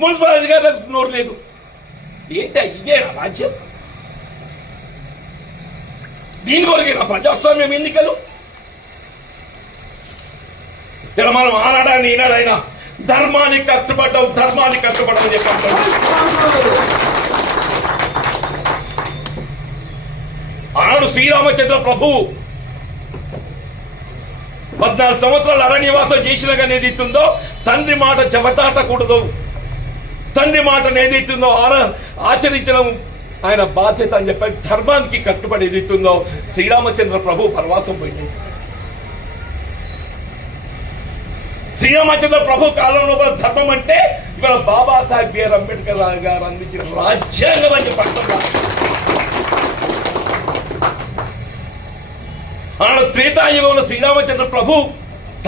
Municipal అధికారులకు నోరు లేదు. ఏంటి ఇదే రాజ్యం? దీని కొరకేనా ప్రజాస్వామ్యం ఎన్నికలు? ఇలా మనం ఆనాడని ఈనాడైనా ధర్మానికి కట్టుబడ్డం చెప్పంటారు. ఆనాడు శ్రీరామచంద్ర ప్రభు 14 సంవత్సరాలు అరణ్యవాసం చేసిన ఏదైతుందో తండ్రి మాట చెవతాటకూడదు, తండ్రి మాట ఏదైతుందో ఆచరించడం ఆయన బాధ్యత అని చెప్పి ధర్మానికి కట్టుబడి ఏదైతుందో శ్రీరామచంద్ర ప్రభు వనవాసం పోయింది. శ్రీరామచంద్ర ప్రభు కాలంలో కూడా ధర్మం అంటే ఇవాళ బాబాసాహెబ్ బిఆర్ అంబేద్కర్ గారు అందించిన రాజ్యాంగం అని చెప్పంటున్నారు. ఆనాడు త్రేతాయుగంలో శ్రీరామచంద్ర ప్రభు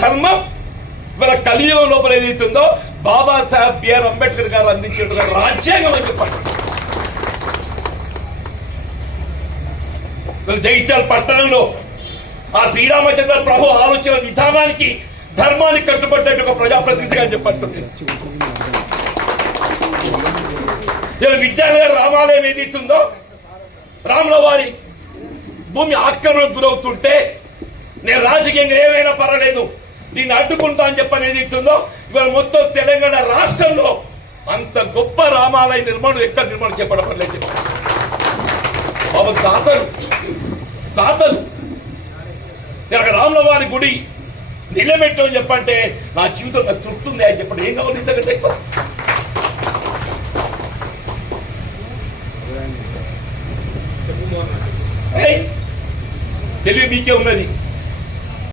ధర్మం ఇవాళ కలియుగం లోపల ఏదైతుందో బాబాసాహెబ్ బిఆర్ అంబేద్కర్ గారు అందించిన రాజ్యాంగం అని చెప్పండి. జగిత్యాల పట్టణంలో ఆ శ్రీరామచంద్ర ప్రభు ఆలోచన విధానానికి ధర్మానికి కట్టుబడ్డ ఒక ప్రజాప్రతినిధిగా చెప్పండి. విద్యానగర్ రామాలయం ఏదైతుందో రాముల వారి భూమి ఆక్రమణకు గురవుతుంటే నేను రాజకీయంగా ఏమైనా పర్వాలేదు దీన్ని అడ్డుకుంటా అని చెప్పని ఏదైతుందో ఇవాళ మొత్తం తెలంగాణ రాష్ట్రంలో అంత గొప్ప రామాలయ నిర్మాణం ఎక్కడ నిర్మాణం చెప్పడం చెప్పారు. బాబు తాతలు అక్కడ రాముల వారి గుడి నిలబెట్టమని చెప్పంటే నా జీవితం నాకు తృప్తుంది అని చెప్పండి. ఏం కావాలి ఇంతకంటే ఎక్కువ? తెలివి మీకే ఉన్నది.